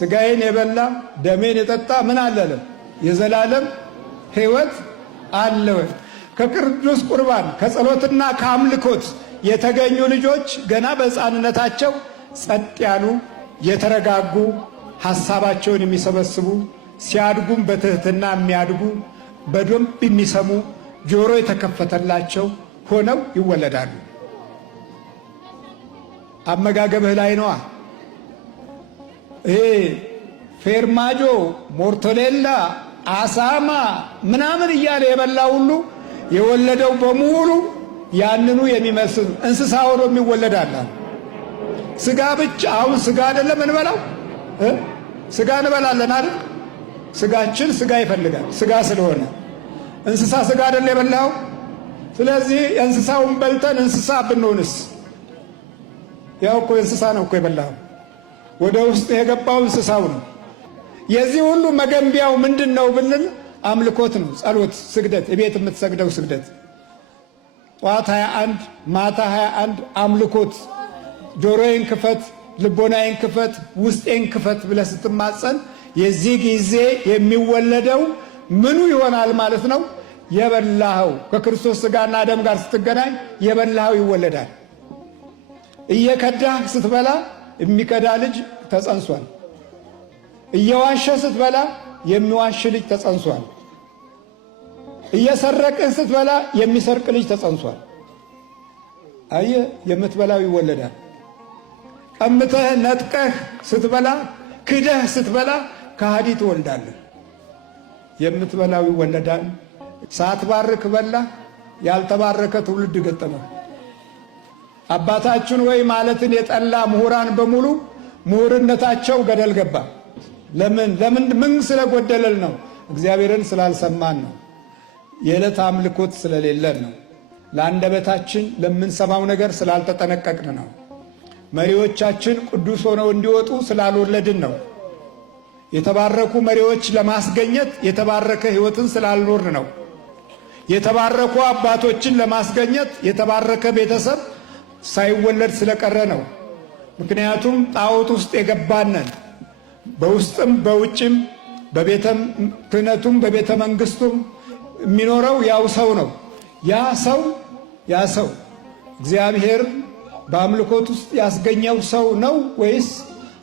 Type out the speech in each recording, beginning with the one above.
ስጋዬን የበላ ደሜን የጠጣ ምን አለለ? የዘላለም ሕይወት አለው። ከቅዱስ ቁርባን ከጸሎትና ከአምልኮት የተገኙ ልጆች ገና በሕፃንነታቸው ጸጥ ያሉ የተረጋጉ ሐሳባቸውን የሚሰበስቡ ሲያድጉም በትህትና የሚያድጉ በደንብ የሚሰሙ ጆሮ የተከፈተላቸው ሆነው ይወለዳሉ። አመጋገብህ ላይ ነዋ። ይሄ ፌርማጆ፣ ሞርቶሌላ፣ አሳማ ምናምን እያለ የበላ ሁሉ የወለደው በሙሉ ያንኑ የሚመስል እንስሳ ሆኖ የሚወለዳል። ስጋ ብቻ አሁን ስጋ አይደለም እንበላው፣ ስጋ እንበላለን አይደል? ስጋችን ስጋ ይፈልጋል። ስጋ ስለሆነ እንስሳ ስጋ አይደል የበላው? ስለዚህ እንስሳውን በልተን እንስሳ ብንሆንስ? ያው እኮ እንስሳ ነው እኮ የበላው። ወደ ውስጥ የገባው እንስሳው ነው። የዚህ ሁሉ መገንቢያው ምንድን ነው ብንል አምልኮት ነው። ጸሎት፣ ስግደት፣ እቤት የምትሰግደው ስግደት ጠዋት 21 ማታ 21 አምልኮት። ጆሮዬን ክፈት፣ ልቦናዬን ክፈት፣ ውስጤን ክፈት ብለህ ስትማጸን የዚህ ጊዜ የሚወለደው ምኑ ይሆናል ማለት ነው? የበላኸው ከክርስቶስ ሥጋና ደም ጋር ስትገናኝ የበላኸው ይወለዳል። እየከዳህ ስትበላ የሚከዳ ልጅ ተጸንሷል። እየዋሸ ስትበላ የሚዋሽ ልጅ ተጸንሷል። እየሰረቅህ ስትበላ የሚሰርቅ ልጅ ተጸንሷል። አየህ፣ የምትበላው ይወለዳል። ቀምተህ ነጥቀህ ስትበላ ክደህ ስትበላ ከሃዲ ትወልዳለህ። የምትበላው ይወለዳል። ሳትባርክ በላ፣ ያልተባረከ ትውልድ ገጠመህ። አባታችን ወይ ማለትን የጠላ ምሁራን በሙሉ ምሁርነታቸው ገደል ገባ። ለምን ምን ስለጎደለል ነው? እግዚአብሔርን ስላልሰማን ነው። የዕለት አምልኮት ስለሌለን ነው። ለአንደበታችን ለምንሰማው ነገር ስላልተጠነቀቅን ነው። መሪዎቻችን ቅዱስ ሆነው እንዲወጡ ስላልወለድን ነው። የተባረኩ መሪዎች ለማስገኘት የተባረከ ሕይወትን ስላልኖርን ነው። የተባረኩ አባቶችን ለማስገኘት የተባረከ ቤተሰብ ሳይወለድ ስለቀረ ነው። ምክንያቱም ጣዖት ውስጥ የገባነን በውስጥም በውጭም በቤተ ክህነቱም በቤተ መንግስቱም የሚኖረው ያው ሰው ነው። ያ ሰው እግዚአብሔር በአምልኮት ውስጥ ያስገኘው ሰው ነው ወይስ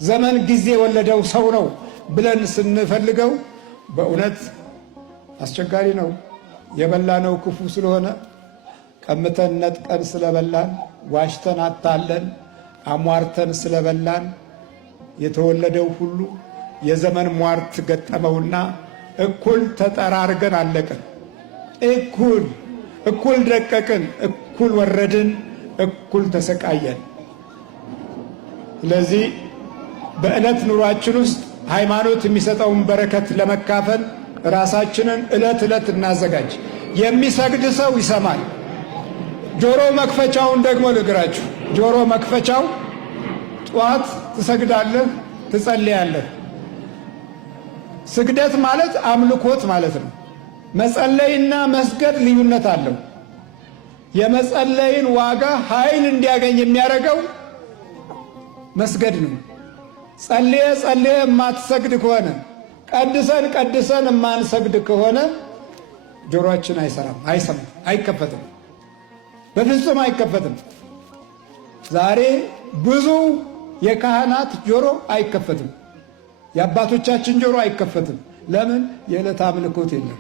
ዘመን ጊዜ የወለደው ሰው ነው ብለን ስንፈልገው በእውነት አስቸጋሪ ነው። የበላነው ክፉ ስለሆነ ቀምተን ነጥቀን ስለበላን፣ ዋሽተን አታለን አሟርተን ስለበላን የተወለደው ሁሉ የዘመን ሟርት ገጠመውና እኩል ተጠራርገን አለቅን። እኩል ደቀቅን፣ እኩል ወረድን፣ እኩል ተሰቃየን። ስለዚህ በዕለት ኑሯችን ውስጥ ሃይማኖት የሚሰጠውን በረከት ለመካፈል ራሳችንን ዕለት ዕለት እናዘጋጅ። የሚሰግድ ሰው ይሰማል። ጆሮ መክፈቻውን ደግሞ ልግራችሁ። ጆሮ መክፈቻው ጠዋት ትሰግዳለህ፣ ትጸልያለህ። ስግደት ማለት አምልኮት ማለት ነው። መጸለይና መስገድ ልዩነት አለው። የመጸለይን ዋጋ ኃይል እንዲያገኝ የሚያደርገው መስገድ ነው። ጸልየ የማትሰግድ ከሆነ ቀድሰን የማንሰግድ ከሆነ ጆሮአችን አይሰራም፣ አይሰማም፣ አይከፈትም፣ በፍጹም አይከፈትም። ዛሬ ብዙ የካህናት ጆሮ አይከፈትም፣ የአባቶቻችን ጆሮ አይከፈትም። ለምን? የዕለት አምልኮት የለም።